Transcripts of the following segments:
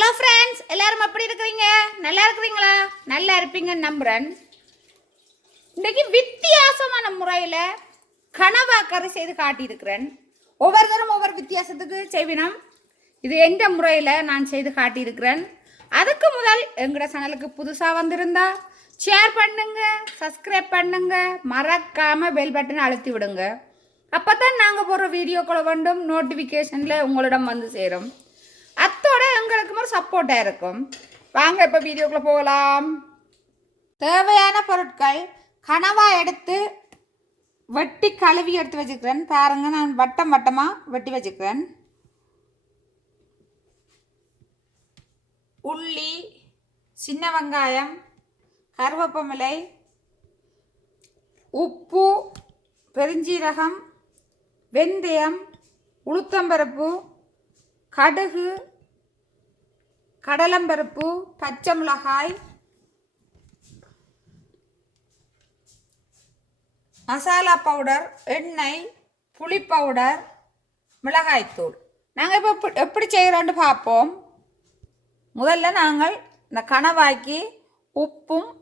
Hello friends எல்லாரும் எப்படி இருக்கிறீங்க? நல்லா இருக்கிறீங்களா? நல்லா இருப்பீங்கன்னு நம்புறேன். இன்றைக்கு வித்தியாசமான முறையில் கனவா கறி செய்து காட்டியிருக்கிறேன். ஒவ்வொருத்தரும் ஒவ்வொரு வித்தியாசத்துக்கு செய்வினம். இது எந்த முறையில் நான் செய்து காட்டியிருக்கிறேன்? அதுக்கு முதல் எங்களோட சேனலுக்கு புதுசாக வந்திருந்தா ஷேர் பண்ணுங்க சப்ஸ்கிரைப் பண்ணுங்க மறக்காமல் பெல் பட்டனை அழுத்தி விடுங்க. அப்போ தான் நாங்கள் போடுற வீடியோக்களை வேண்டும் நோட்டிஃபிகேஷனில் உங்களிடம் வந்து சேரும். அத்த எங்களுக்கு ஒரு சப்போர்ட்டாக இருக்கும். வாங்க இப்போ வீடியோக்குள்ளே போகலாம். தேவையான பொருட்கள் கனவாக எடுத்து வெட்டி கழுவி எடுத்து வச்சுக்கிறேன். பாருங்க நான் வட்டம் வட்டமாக வெட்டி வச்சுக்கிறேன். உள்ளி சின்ன வெங்காயம் கருவேப்பமிலை உப்பு பெருஞ்சீரகம் வெந்தயம் உளுத்தம்பருப்பு கடுகு கடலம்பருப்பு பச்சை மிளகாய் மசாலா பவுடர் எண்ணெய் புளி பவுடர் மிளகாய்த்தூள். நாங்கள் இப்போ எப்படி- எப்படி செய்கிறோன்னு பார்ப்போம். முதல்ல நாங்கள் இந்த கணவாக்கி உப்பும்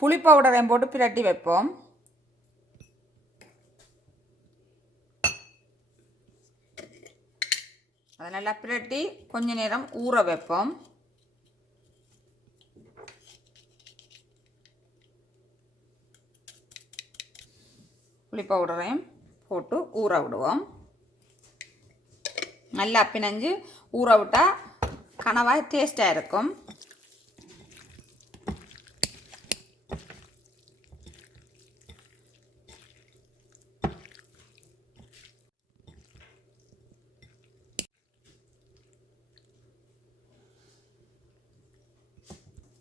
புளி பவுடரையும் போட்டு பிரட்டி வைப்போம். அதை நல்லா பிரட்டி கொஞ்ச நேரம் ஊற வைப்போம். புளி பவுடரையும் போட்டு ஊற விடுவோம். நல்லா பிணைஞ்சு ஊற விட்டால் கனவாக டேஸ்ட்டாக இருக்கும்.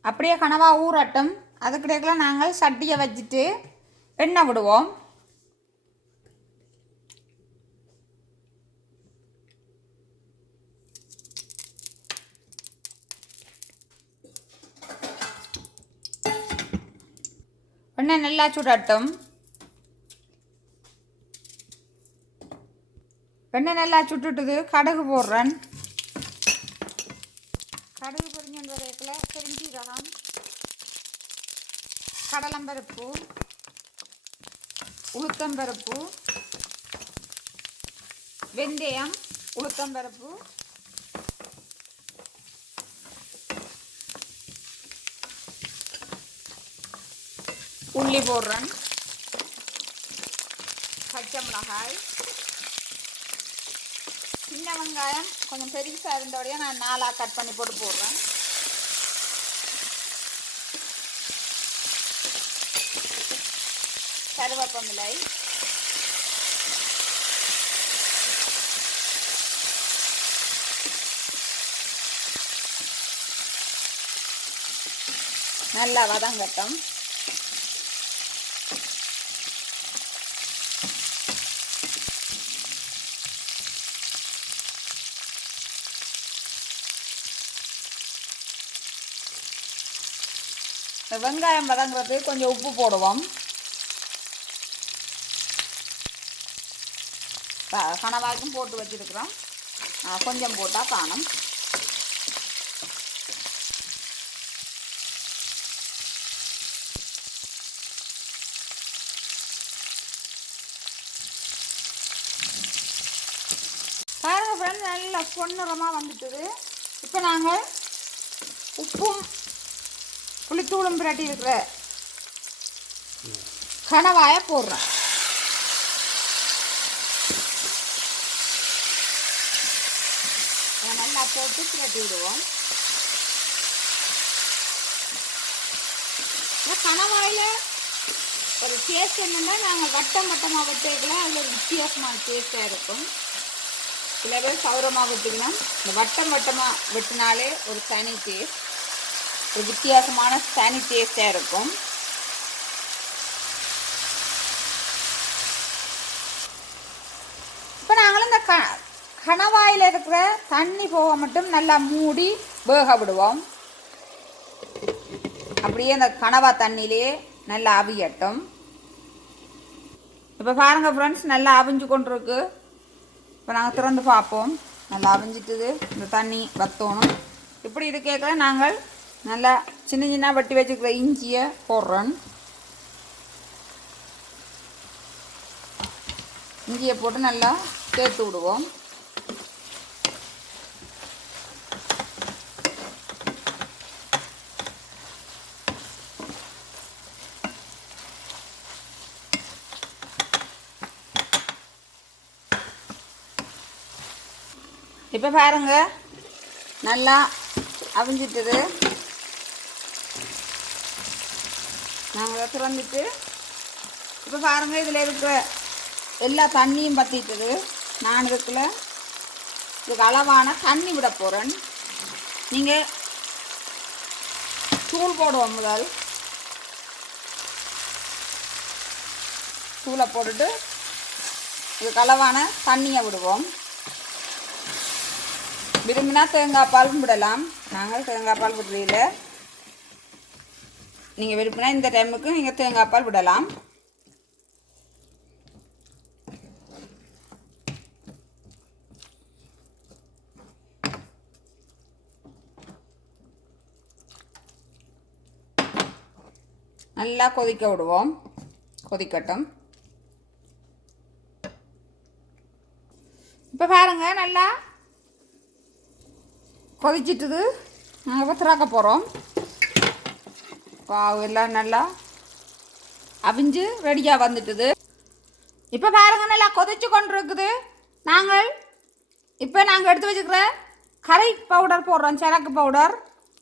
அப்படியே கனவாக ஊறட்டும். அதுக்கிடையெல்லாம் நாங்கள் சட்டியை வச்சுட்டு எண்ணெய் விடுவோம். எண்ணெய் நல்லா சுடட்டும்? எண்ணெய் நல்லா சுட்டுட்டுது? கடுகு போடுறேன். கடுகு பொரிஞ்சு வரைக்கில் பெருஞ்சீரகம் கடலம்பருப்பு உளுத்தம்பருப்பு வெந்தயம் உளுத்தம்பருப்பு உள்ளி போடுறேன். பச்சை மிளகாய். சின்ன வெங்காயம் கொஞ்சம் பெருசாக இருந்தோடைய நான் நாலாக கட் பண்ணி போட்டு போடுறேன். கருவேப்பமிலை நல்லா வதங்கட்டும். இந்த வெங்காயம் வதங்குறதுக்கு கொஞ்சம் உப்பு போடுவோம். கனவாக்கும் போட்டு வச்சிருக்கிறோம். கொஞ்சம் போட்டால் காணும். பாருங்கள் ஃப்ரெண்ட்ஸ் நல்லா பொன்னிறமாக வந்துட்டுது. இப்போ நாங்கள் உப்பும் புளித்தூளும் பிரட்டி இருக்கிற கணவாய போடுறேன். நல்லா போட்டு பிரட்டி விடுவோம். கணவாயில் ஒரு டேஸ்ட் என்னென்னா நாங்கள் வட்டம் வட்டமாக வெட்டிக்கலாம் அதில் ஒரு வித்தியாசமான டேஸ்ட்டாக இருக்கும். சில பேர் சௌரமாக வெட்டிக்கலாம் இந்த வட்டம் வட்டமாக வெட்டினாலே ஒரு தனி டேஸ்ட் ஒரு வித்தியாசமான தனி டேஸ்டாக இருக்கும். இப்போ நாங்களும் இந்த க கணவாயில் இருக்கிற தண்ணி போக மட்டும் நல்லா மூடி வேக விடுவோம். அப்படியே அந்த கணவா தண்ணியிலே நல்லா அவியட்டும். இப்போ பாருங்கள் ஃப்ரெண்ட்ஸ் நல்லா அவிஞ்சு கொண்டிருக்கு. இப்போ நாங்கள் திறந்து பார்ப்போம். நல்லா அவிஞ்சிட்டுது. இந்த தண்ணி வத்தணும். இப்படி இருக்கேக்கல நாங்கள் நல்லா சின்ன சின்ன வெட்டி வச்சுக்கிற இஞ்சியை போடுறேன். இஞ்சியை போட்டு நல்லா சேர்த்து விடுவோம். இப்போ பாருங்க நல்லா அவிஞ்சிட்டது. நாங்கள் திறந்துட்டு இப்போ பாருங்கள் இதில் இருக்கிற எல்லா தண்ணியும் பற்றிட்டது நான் இதுக்குள்ள இதுக்கு அளவான தண்ணி விட போகிறேன் நீங்கள் தூள் போடுவோம் முதல். தூளை போட்டுட்டு இதுக்கு அளவான தண்ணியை விடுவோம். விரும்பினா தேங்காய் பால் விடலாம். நாங்கள் தேங்காய் பால் விடுறதில்ல. நீங்கள் விரும்பினா இந்த டைமுக்கு நீங்கள் தேங்காய் பால் விடலாம். நல்லா கொதிக்க விடுவோம். கொதிக்கட்டும். இப்போ பாருங்க நல்லா கொதிச்சிட்டுது. நாங்கள் இப்போ திறக்க போகிறோம் பாவு எல்லாம் நல்லா அவிஞ்சு ரெடியாக வந்துட்டுது. இப்போ பாருங்க நல்லா கொதிச்சு கொண்டு இருக்குது நாங்கள் இப்போ நாங்கள் எடுத்து வச்சுக்கிற கரை பவுடர் போடுறோம் சரக்கு பவுடர்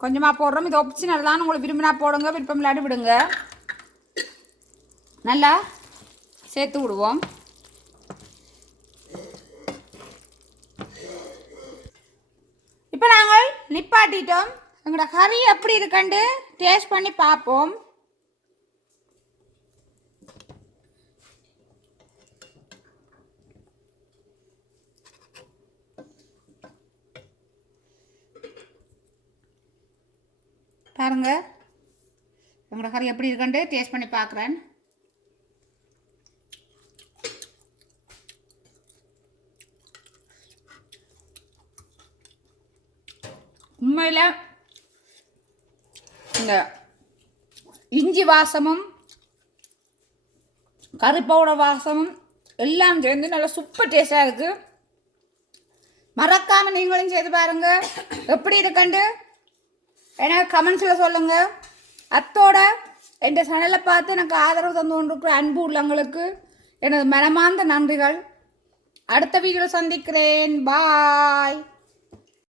கொஞ்சமாக போடுறோம். இது ஒப்ஷனல் தான். உங்களுக்கு விரும்பினா போடுங்க விருப்பம் இல்லாட்டி விடுங்க. நல்லா சேர்த்து விடுவோம். இப்போ நாங்கள் நிப்பாட்டிட்டோம். எங்களோட கறி எப்படி இருக்குன்னு டேஸ்ட் பண்ணி பார்ப்போம். பாருங்க. எங்களோட கறி எப்படி இருக்குன்னு டேஸ்ட் பண்ணி பார்க்குறேன். உண்மையில் இந்த இஞ்சி வாசமும் கருப்பவுட வாசமும் எல்லாம் சேர்ந்து நல்லா சூப்பர் டேஸ்டாக இருக்குது மறக்காமல் நீங்களும் செய்து பாருங்கள் எப்படி இருக்குண்டு எனக்கு கமெண்ட்ஸில் சொல்லுங்கள் அத்தோட என் சேனலை பார்த்து எனக்கு ஆதரவு தந்து கொண்டிருக்கிற அன்பு உள்ளங்களுக்கு எனது மனமார்ந்த நன்றிகள். அடுத்த வீடியோவில் சந்திக்கிறேன். பாய்